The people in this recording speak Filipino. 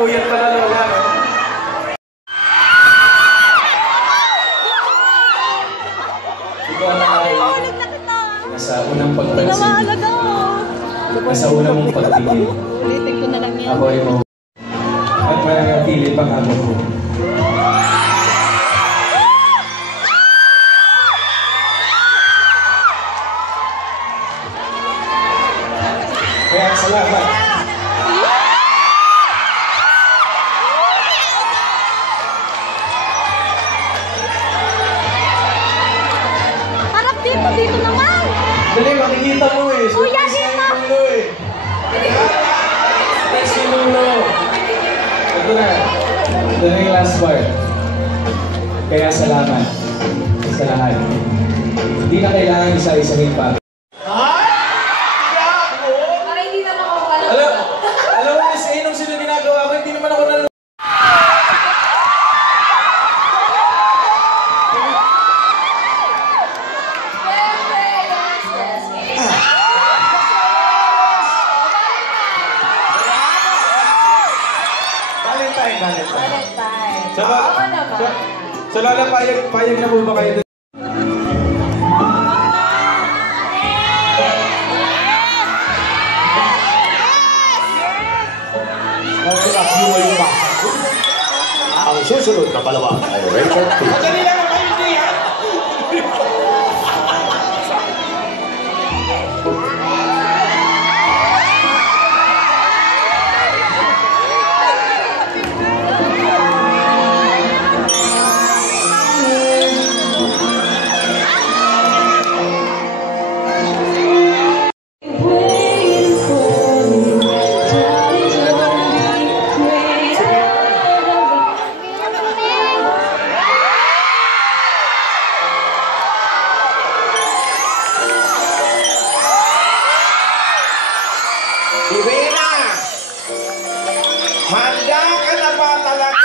Puyat pala lola, no? Ikaw na ay nasa unang pagpansin. Nasa unang mong pagtingin. Ulitin ko na lang yan. Ako ay mo. At mananatili pang amo ko. Kaya salamat. Harap dito, dito naman. Dali, makikita mo eh. Kuya, dito. Si Lolo. Ito na. Ito na yung last part. Kaya salamat sa lahat. Hindi na kailangan isa-isahin pa. Alam mo, Miss A, nung sino ginagawa ko, hindi naman ako nanonood. Valentine. So, Lola, payag na po ba kayo doon? Ang susunod na palawak ay Rachel P. Divina! Handa ka na ba talaga?